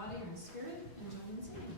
body, or in spirit, and join in singing.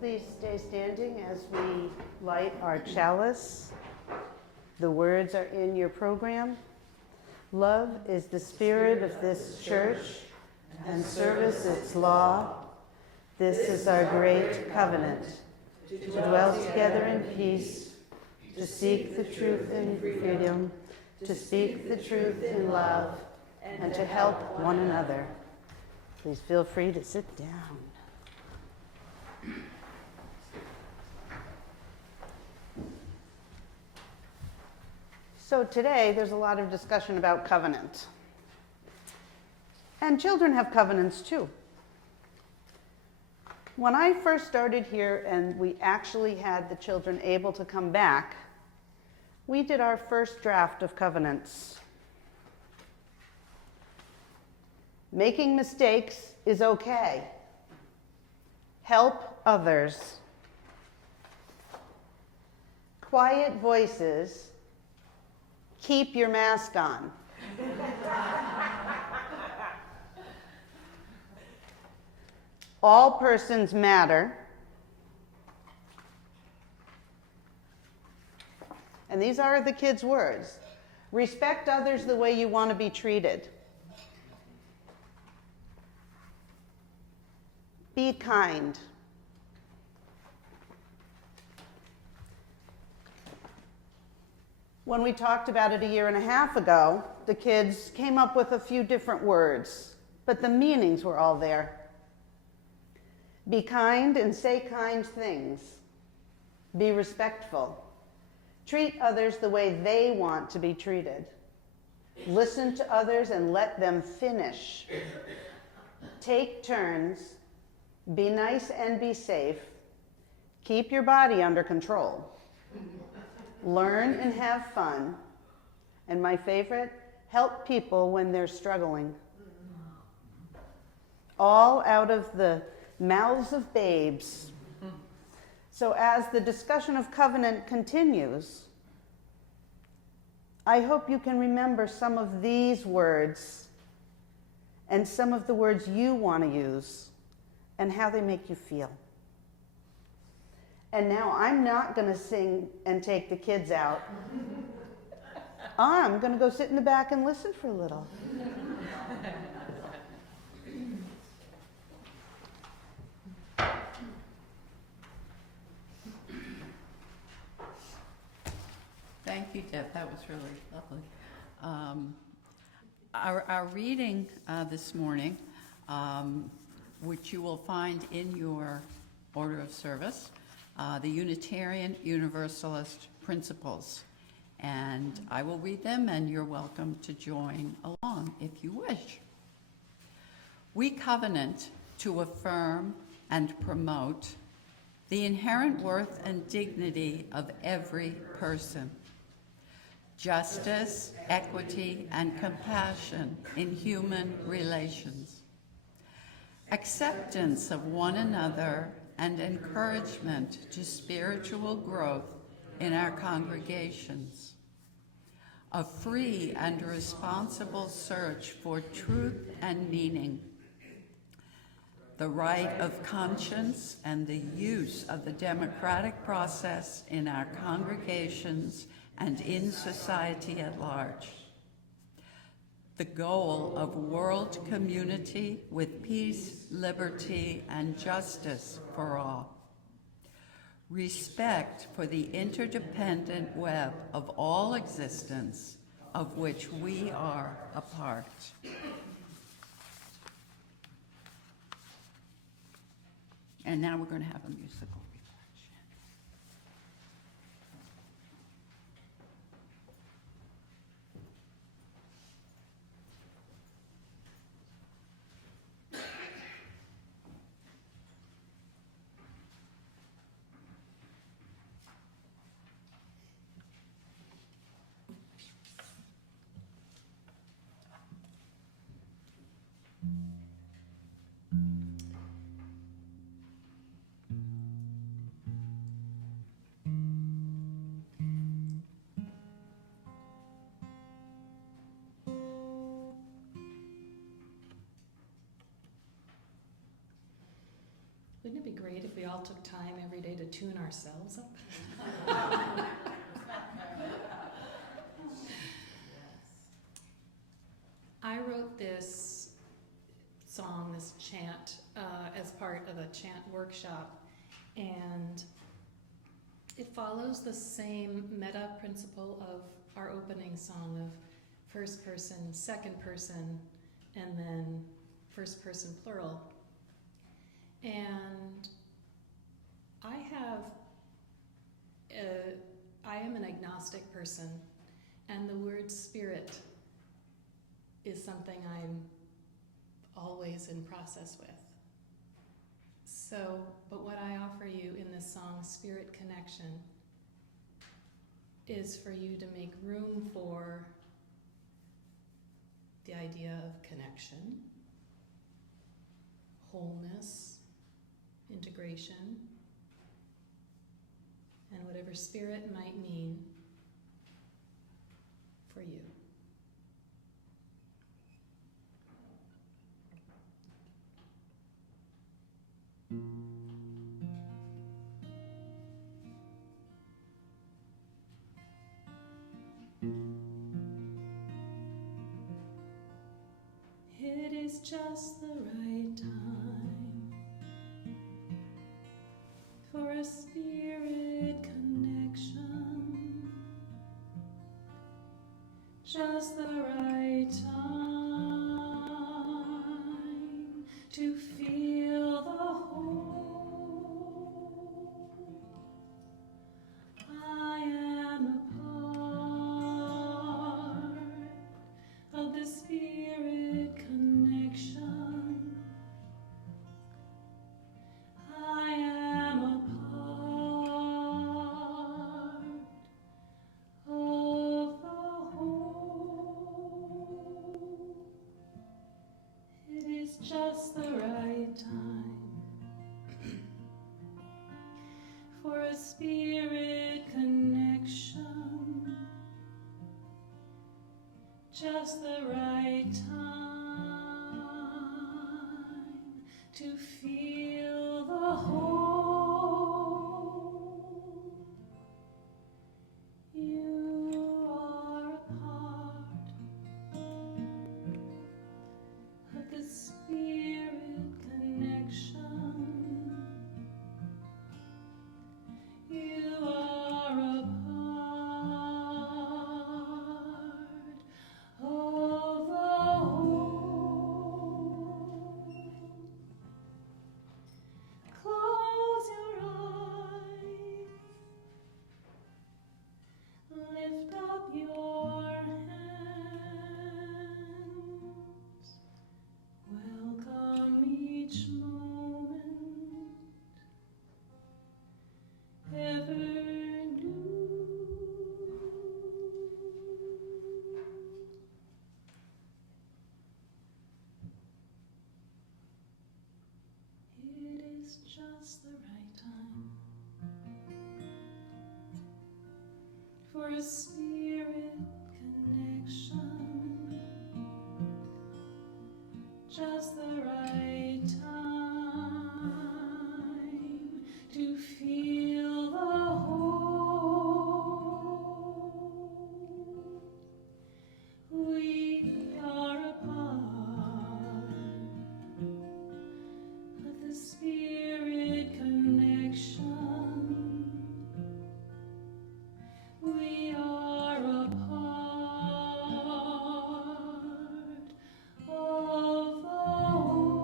Please stay standing as we light our chalice. The words are in your program. Love is the spirit of this church, and service its law. This is our great covenant, to dwell together in peace, to seek the truth in freedom, to speak the truth in love, and to help one another. Please feel free to sit down. So today, there's a lot of discussion about covenant. And children have covenants too. When I first started here and we actually had the children able to come back, we did our first draft of covenants. Making mistakes is okay. Help others. Quiet voices. Keep your mask on. All persons matter. And these are the kids' words. Respect others the way you want to be treated. Be kind. When we talked about it a year and a half ago, the kids came up with a few different words, but the meanings were all there. Be kind and say kind things. Be respectful. Treat others the way they want to be treated. Listen to others and let them finish. Take turns. Be nice and be safe. Keep your body under control. Learn and have fun. And my favorite, help people when they're struggling. All out of the mouths of babes. So as the discussion of covenant continues, I hope you can remember some of these words and some of the words you want to use and how they make you feel. And now I'm not going to sing and take the kids out. I'm going to go sit in the back and listen for a little. Thank you, Deb. That was really lovely. Our reading this morning, which you will find in your order of service, the Unitarian Universalist Principles. And I will read them, and you're welcome to join along if you wish. We covenant to affirm and promote the inherent worth and dignity of every person, justice, equity, and compassion in human relations, acceptance of one another, and encouragement to spiritual growth in our congregations, a free and responsible search for truth and meaning, the right of conscience and the use of the democratic process in our congregations and in society at large, the goal of world community with peace, liberty, and justice for all, respect for the interdependent web of all existence of which we are a part. And now we're going to have a musical reflection. Wouldn't it be great if we all took time every day to tune ourselves up? I wrote this song, this chant, as part of a chant workshop, and it follows the same meta principle of our opening song of first person, second person, and then first person plural. And I am an agnostic person, and the word spirit is something I'm always in process with. So, but what I offer you in this song, Spirit Connection, is for you to make room for the idea of connection, wholeness, integration, and whatever spirit might mean for you. It is just the right time for a spirit connection, just the right time to feel the whole. I am a part of the spirit connection. I am a part of the whole. It is just the right time for a spirit connection, just the right time to feel the whole. for a spirit connection, just the right time to feel the whole. We are a part of the spirit connection. We are a part of the whole.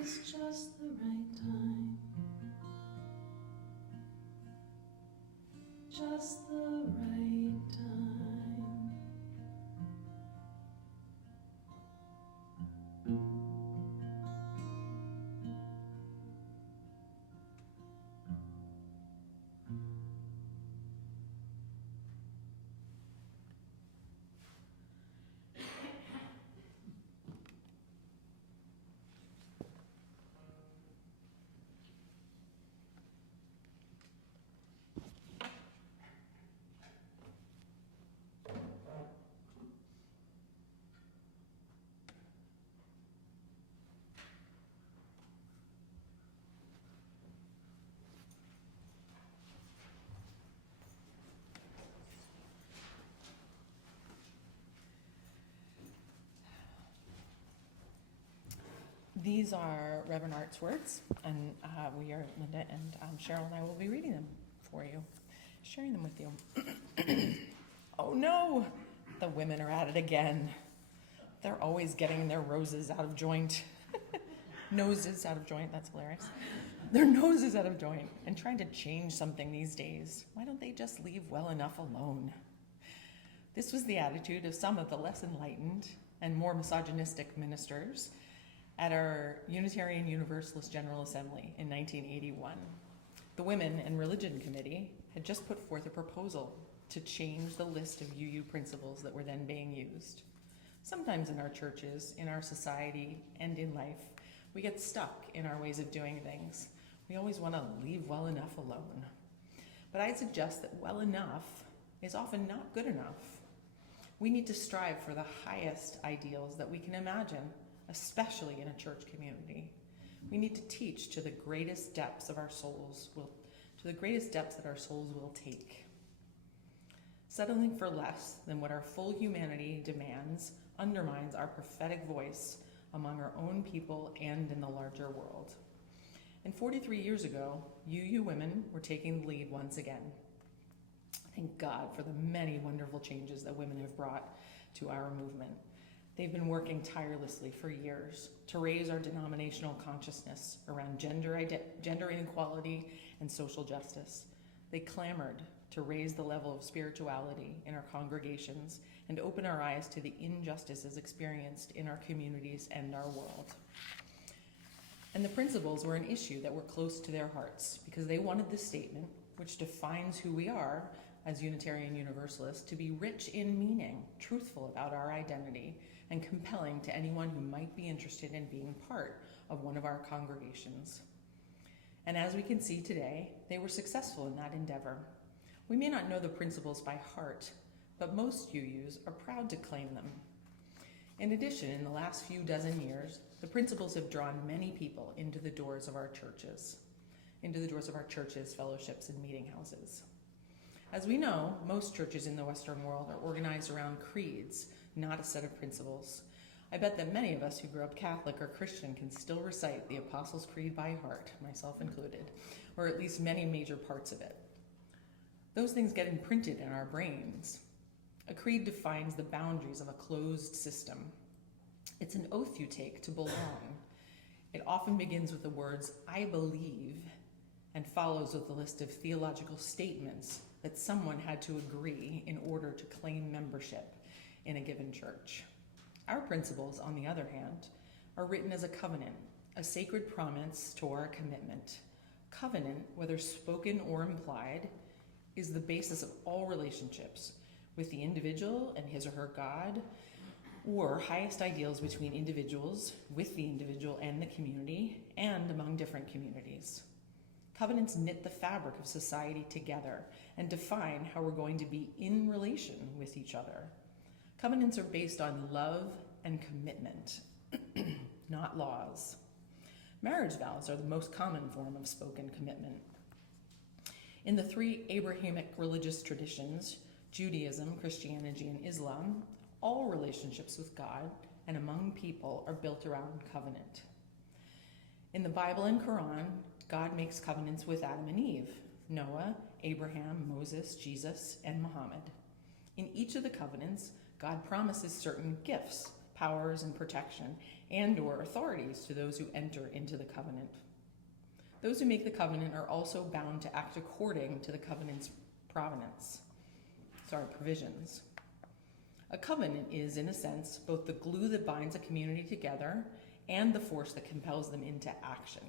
It's just the right time. Just the right time. These are Reverend Art's words, and we are, Linda and Cheryl and I will be reading them for you, sharing them with you. Oh no, the women are at it again. They're always getting their roses out of joint. Noses out of joint, that's hilarious. Their noses out of joint and trying to change something these days. Why don't they just leave well enough alone? This was the attitude of some of the less enlightened and more misogynistic ministers at our Unitarian Universalist General Assembly in 1981. The Women and Religion Committee had just put forth a proposal to change the list of UU principles that were then being used. Sometimes in our churches, in our society, and in life, we get stuck in our ways of doing things. We always want to leave well enough alone. But I suggest that well enough is often not good enough. We need to strive for the highest ideals that we can imagine, especially in a church community. We need to teach to the greatest depths of our souls, that our souls will take. Settling for less than what our full humanity demands undermines our prophetic voice among our own people and in the larger world. And 43 years ago, UU women were taking the lead once again. Thank God for the many wonderful changes that women have brought to our movement. They've been working tirelessly for years to raise our denominational consciousness around gender inequality and social justice. They clamored to raise the level of spirituality in our congregations and open our eyes to the injustices experienced in our communities and our world. And the principles were an issue that were close to their hearts because they wanted this statement, which defines who we are as Unitarian Universalists, to be rich in meaning, truthful about our identity, and compelling to anyone who might be interested in being part of one of our congregations. And as we can see today, they were successful in that endeavor. We may not know the principles by heart, but most UUs are proud to claim them. In addition, in the last few dozen years, the principles have drawn many people into the doors of our churches, fellowships, and meeting houses. As we know, most churches in the Western world are organized around creeds, not a set of principles. I bet that many of us who grew up Catholic or Christian can still recite the Apostles' Creed by heart, myself included, or at least many major parts of it. Those things get imprinted in our brains. A creed defines the boundaries of a closed system. It's an oath you take to belong. It often begins with the words, "I believe," and follows with a list of theological statements that someone had to agree in order to claim membership in a given church. Our principles, on the other hand, are written as a covenant, a sacred promise to our commitment. Covenant, whether spoken or implied, is the basis of all relationships with the individual and his or her God, or highest ideals between individuals, with the individual and the community, and among different communities. Covenants knit the fabric of society together and define how we're going to be in relation with each other. Covenants are based on love and commitment, not laws. Marriage vows are the most common form of spoken commitment. In the three Abrahamic religious traditions, Judaism, Christianity, and Islam, all relationships with God and among people are built around covenant. In the Bible and Quran, God makes covenants with Adam and Eve, Noah, Abraham, Moses, Jesus, and Muhammad. In each of the covenants, God promises certain gifts, powers, and protection, and/or authorities to those who enter into the covenant. Those who make the covenant are also bound to act according to the covenant's provisions. A covenant is, in a sense, both the glue that binds a community together and the force that compels them into action.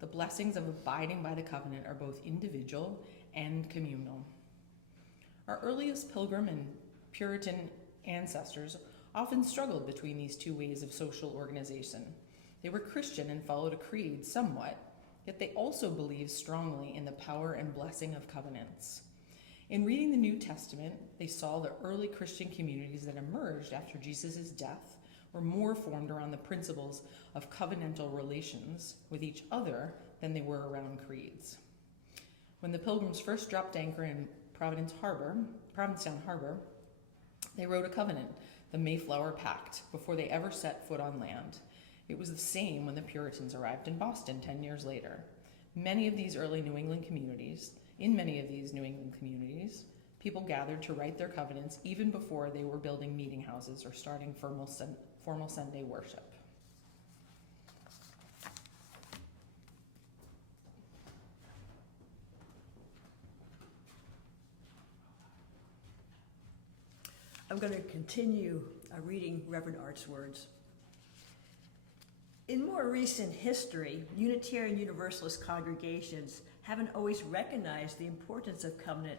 The blessings of abiding by the covenant are both individual and communal. Our earliest Pilgrim and Puritan ancestors often struggled between these two ways of social organization. They were Christian and followed a creed somewhat, yet they also believed strongly in the power and blessing of covenants. In reading the New Testament, they saw the early Christian communities that emerged after Jesus' death were more formed around the principles of covenantal relations with each other than they were around creeds. When the Pilgrims first dropped anchor in Provincetown Harbor, they wrote a covenant, the Mayflower Pact, before they ever set foot on land. It was the same when the Puritans arrived in Boston 10 years later. In many of these New England communities, people gathered to write their covenants even before they were building meeting houses or starting formal Sunday worship. I'm going to continue reading Reverend Art's words. In more recent history, Unitarian Universalist congregations haven't always recognized the importance of covenant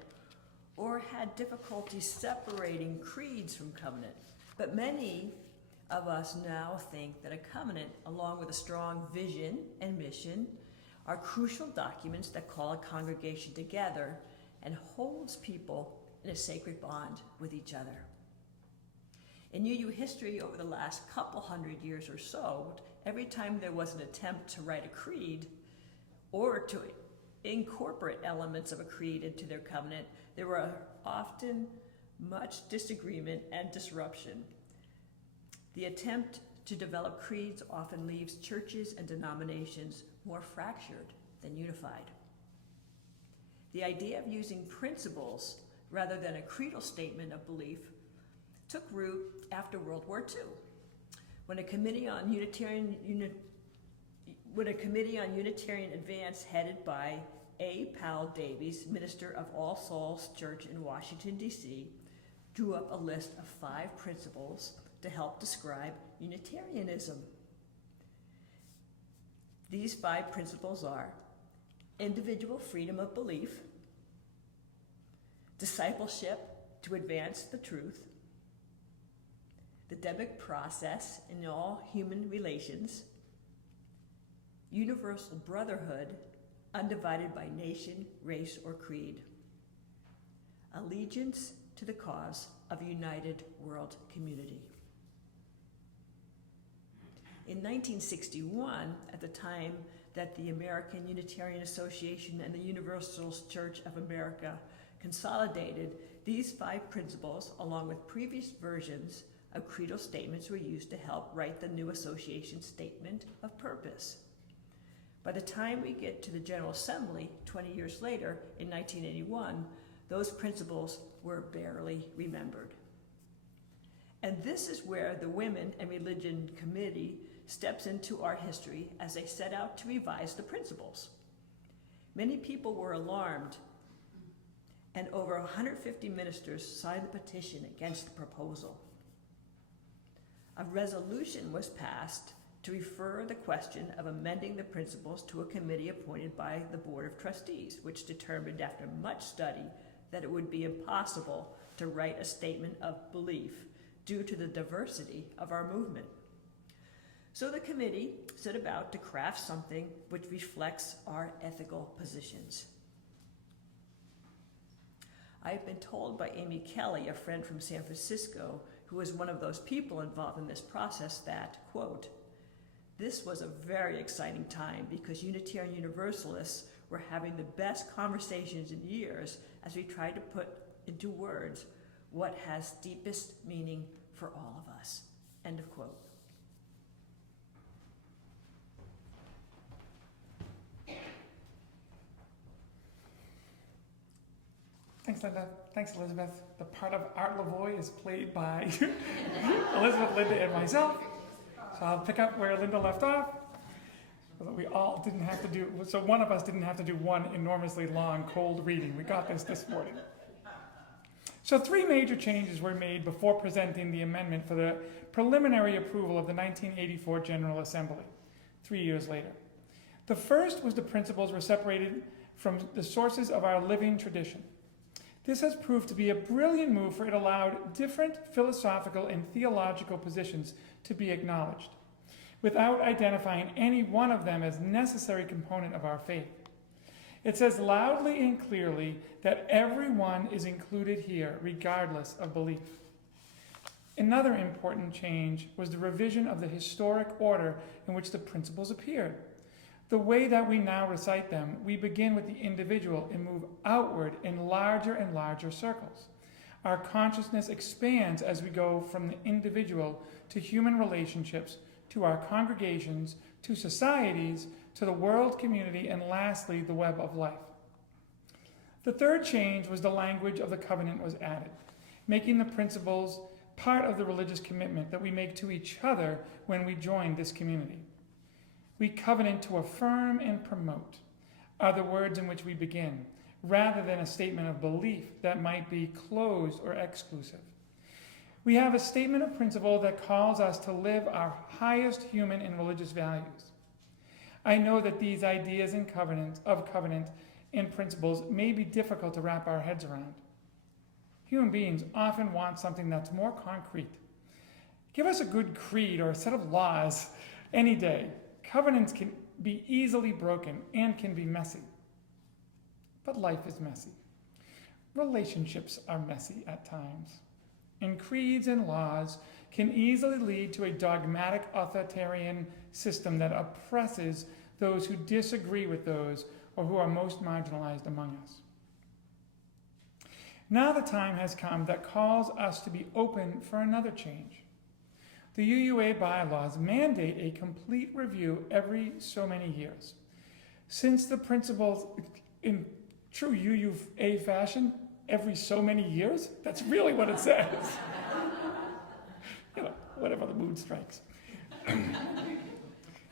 or had difficulty separating creeds from covenant. But many of us now think that a covenant, along with a strong vision and mission, are crucial documents that call a congregation together and holds people in a sacred bond with each other. In UU history over the last couple hundred years or so, every time there was an attempt to write a creed or to incorporate elements of a creed into their covenant, there were often much disagreement and disruption. The attempt to develop creeds often leaves churches and denominations more fractured than unified. The idea of using principles rather than a creedal statement of belief took root after World War II, when a committee on Unitarian advance headed by A. Powell Davies, minister of All Souls Church in Washington, D.C., drew up a list of 5 principles to help describe Unitarianism. These 5 principles are individual freedom of belief, discipleship to advance the truth, the demic process in all human relations, universal brotherhood undivided by nation, race, or creed, allegiance to the cause of a united world community. In 1961, at the time that the American Unitarian Association and the Universalist Church of America consolidated, these 5 principles, along with previous versions of creedal statements, were used to help write the new association's statement of purpose. By the time we get to the General Assembly 20 years later, in 1981, those principles were barely remembered. And this is where the Women and Religion Committee steps into our history as they set out to revise the principles. Many people were alarmed, and over 150 ministers signed the petition against the proposal. A resolution was passed to refer the question of amending the principles to a committee appointed by the Board of Trustees, which determined after much study that it would be impossible to write a statement of belief due to the diversity of our movement. So the committee set about to craft something which reflects our ethical positions. I have been told by Amy Kelly, a friend from San Francisco, who was one of those people involved in this process, that, quote, "This was a very exciting time because Unitarian Universalists were having the best conversations in years as we tried to put into words what has deepest meaning for all of us." End of quote. Thanks, Linda. Thanks, Elizabeth. The part of Art Lavoie is played by Elizabeth, Linda, and myself. So I'll pick up where Linda left off. So that we all didn't have to do, so one of us didn't have to do one enormously long cold reading. We got this morning. So 3 major changes were made before presenting the amendment for the preliminary approval of the 1984 General Assembly, 3 years later. The first was the principles were separated from the sources of our living tradition. This has proved to be a brilliant move, for it allowed different philosophical and theological positions to be acknowledged, without identifying any one of them as necessary component of our faith. It says loudly and clearly that everyone is included here, regardless of belief. Another important change was the revision of the historic order in which the principles appeared. The way that we now recite them, we begin with the individual and move outward in larger and larger circles. Our consciousness expands as we go from the individual to human relationships, to our congregations, to societies, to the world community, and lastly, the web of life. The third change was the language of the covenant was added, making the principles part of the religious commitment that we make to each other when we join this community. We covenant to affirm and promote are the words in which we begin, rather than a statement of belief that might be closed or exclusive. We have a statement of principle that calls us to live our highest human and religious values. I know that these ideas and covenant and principles may be difficult to wrap our heads around. Human beings often want something that's more concrete. Give us a good creed or a set of laws any day. Covenants can be easily broken and can be messy. But life is messy. Relationships are messy at times. And creeds and laws can easily lead to a dogmatic authoritarian system that oppresses those who disagree with those or who are most marginalized among us. Now the time has come that calls us to be open for another change. The UUA bylaws mandate a complete review every so many years. Since the principles, in true UUA fashion, every so many years, that's really what it says. Whatever the mood strikes.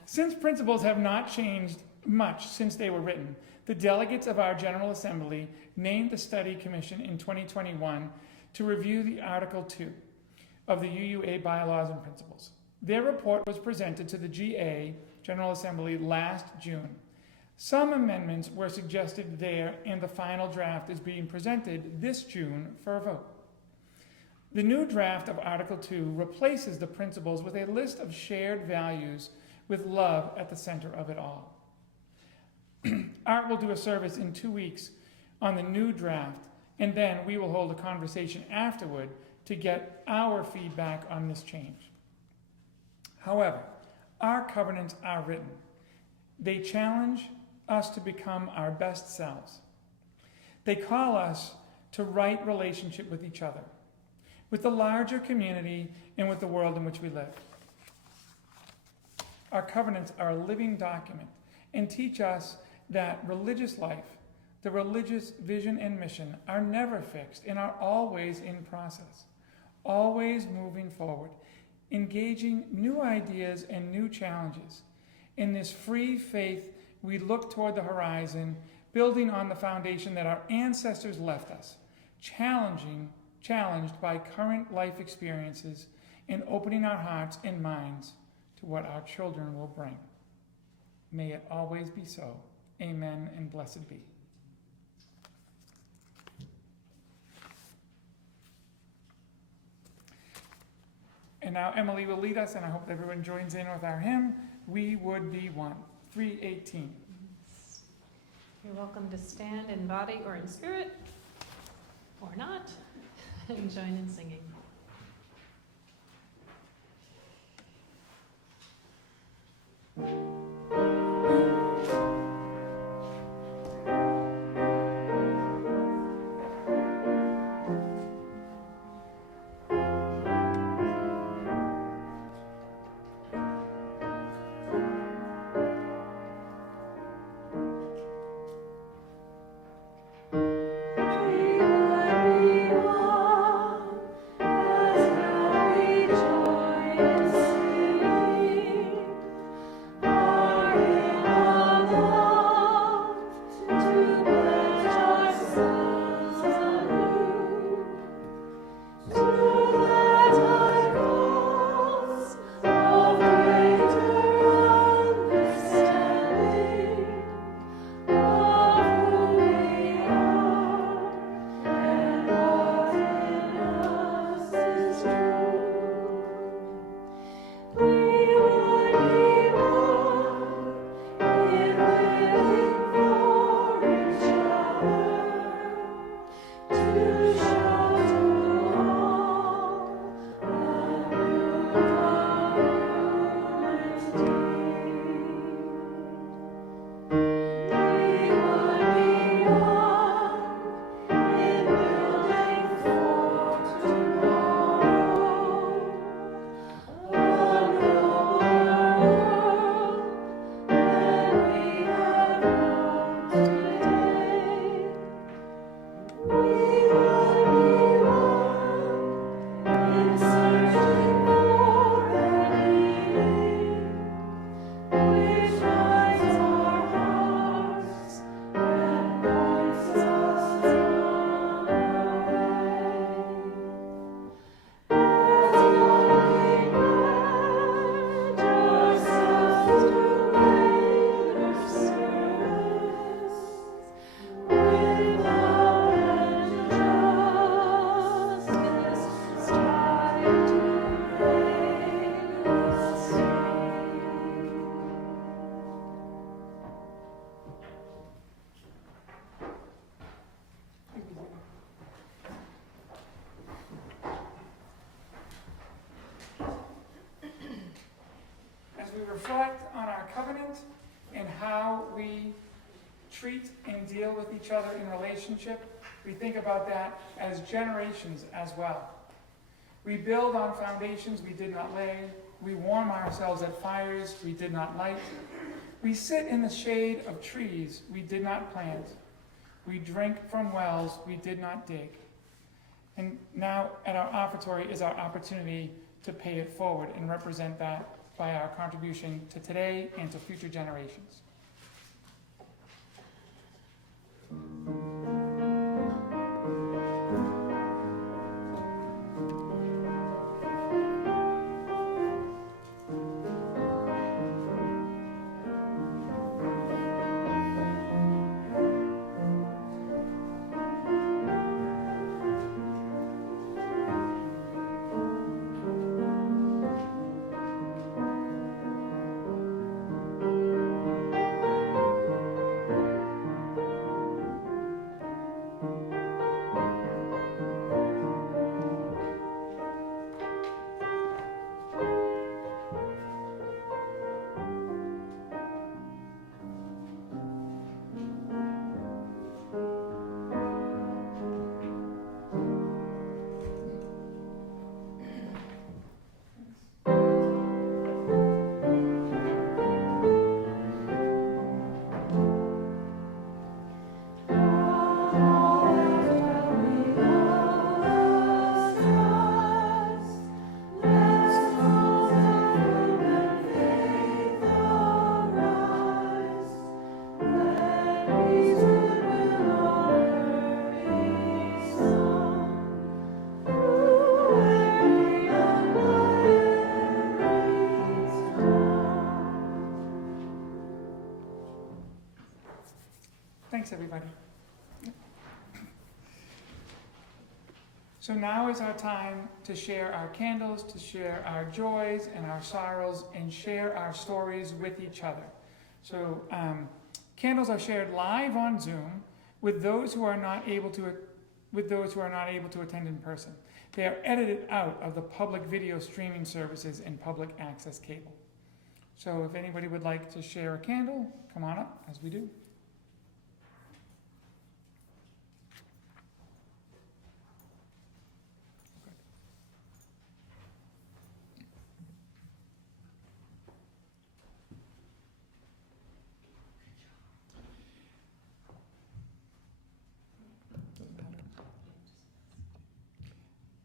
Since principles have not changed much since they were written, the delegates of our General Assembly named the study commission in 2021 to review the Article 2 of the UUA bylaws and principles. Their report was presented to the GA, General Assembly, last June. Some amendments were suggested there, and the final draft is being presented this June for a vote. The new draft of Article 2 replaces the principles with a list of shared values with love at the center of it all. Art will do a service in 2 weeks on the new draft, and then we will hold a conversation afterward to get our feedback on this change. However, our covenants are written. They challenge us to become our best selves. They call us to right relationship with each other, with the larger community, and with the world in which we live. Our covenants are a living document and teach us that religious life, the religious vision and mission, are never fixed and are always in process, always moving forward, engaging new ideas and new challenges. In this free faith, we look toward the horizon, building on the foundation that our ancestors left us, challenged by current life experiences, and opening our hearts and minds to what our children will bring. May it always be so. Amen and blessed be. And now Emily will lead us, and I hope everyone joins in with our hymn, We Would Be One, 318. You're welcome to stand in body or in spirit, or not, and join in singing. Reflect on our covenant and how we treat and deal with each other in relationship, we think about that as generations as well. We build on foundations we did not lay. We warm ourselves at fires we did not light. We sit in the shade of trees we did not plant. We drink from wells we did not dig. And now at our offertory is our opportunity to pay it forward and represent that by our contribution to today and to future generations. Thanks, everybody. So now is our time to share our candles, to share our joys and our sorrows, and share our stories with each other. So candles are shared live on Zoom with those who are not able to attend in person. They are edited out of the public video streaming services and public access cable. So if anybody would like to share a candle, come on up as we do.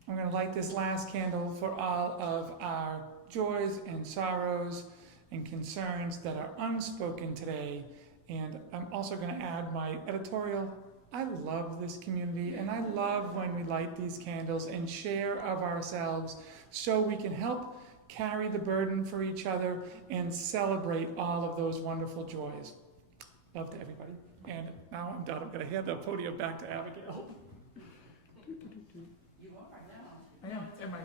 I'm going to light this last candle for all of our joys and sorrows and concerns that are unspoken today. And I'm also going to add my editorial. I love this community, and I love when we light these candles and share of ourselves so we can help carry the burden for each other and celebrate all of those wonderful joys. Love to everybody. And now I'm done. I'm going to hand the podium back to Abigail. I am. Am I?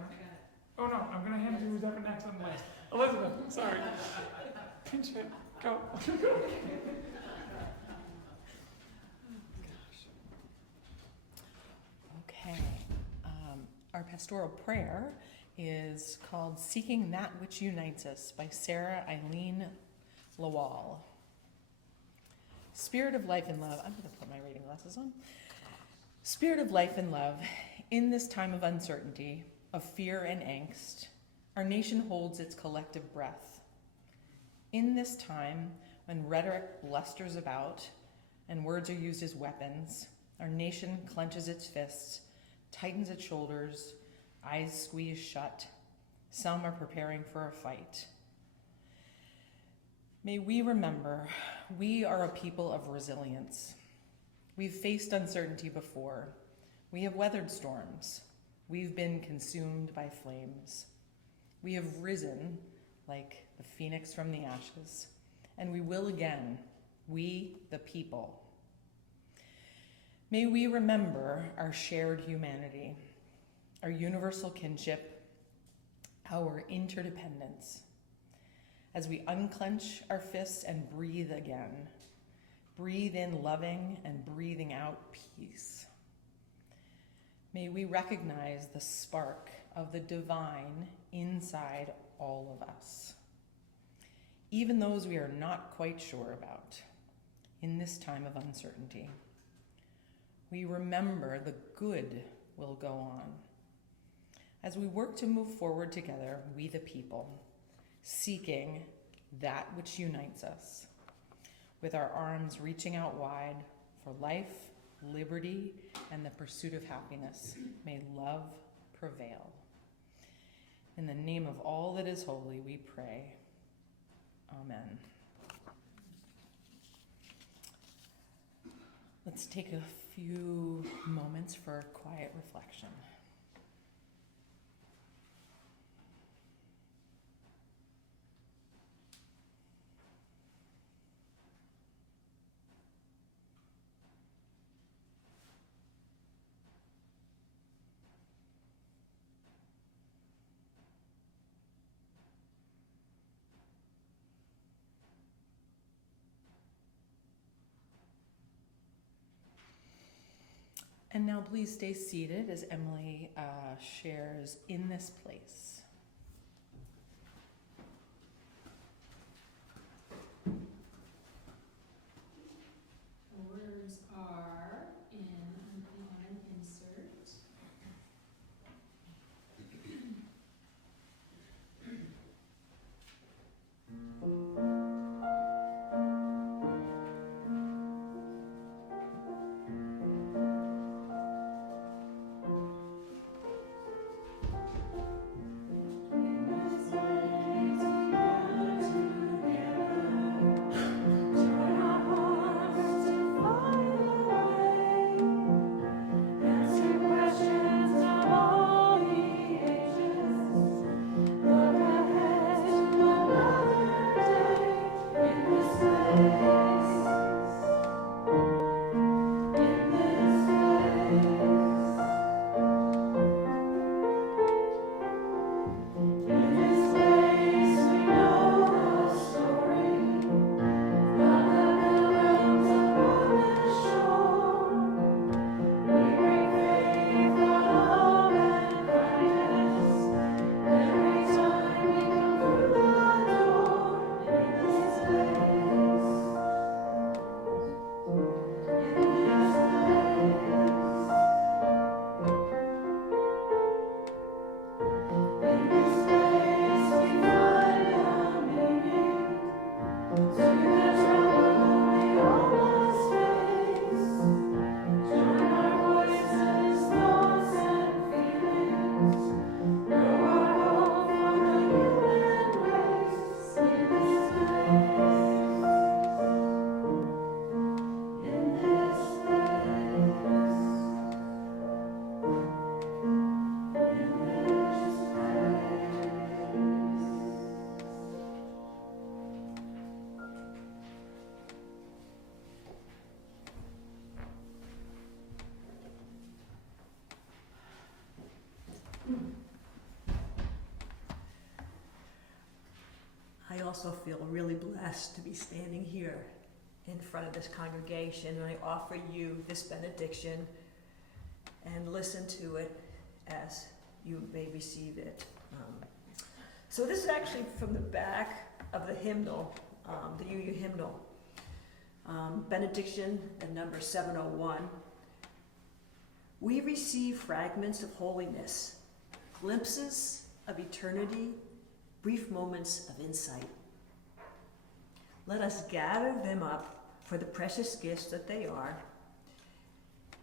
Oh no, I'm going to hand it to who's up next on the list. Elizabeth, sorry. Pinch it. Go. Okay. Our pastoral prayer is called Seeking That Which Unites Us by Sarah Eileen Lavoie. Spirit of life and love. I'm going to put my reading glasses on. Spirit of life and love, in this time of uncertainty, of fear and angst, our nation holds its collective breath. In this time, when rhetoric blusters about and words are used as weapons, our nation clenches its fists, tightens its shoulders, eyes squeeze shut. Some are preparing for a fight. May we remember, we are a people of resilience. We've faced uncertainty before. We have weathered storms. We've been consumed by flames. We have risen like the phoenix from the ashes, and we will again, we the people. May we remember our shared humanity, our universal kinship, our interdependence. As we unclench our fists and breathe again, breathe in loving and breathing out peace. May we recognize the spark of the divine inside all of us, even those we are not quite sure about in this time of uncertainty. We remember the good will go on as we work to move forward together, we the people, seeking that which unites us, with our arms reaching out wide for life, liberty, and the pursuit of happiness. May love prevail. In the name of all that is holy, we pray. Amen. Let's take a few moments for quiet reflection. And now please stay seated as Emily shares In This Place. Words are on an insert. also feel really blessed to be standing here in front of this congregation, and I offer you this benediction and listen to it as you may receive it. So this is actually from the back of the hymnal, the UU hymnal. Benediction, the number 701. We receive fragments of holiness, glimpses of eternity, brief moments of insight. Let us gather them up for the precious gifts that they are,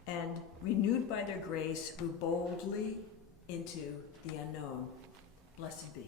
and renewed by their grace, move boldly into the unknown. Blessed be.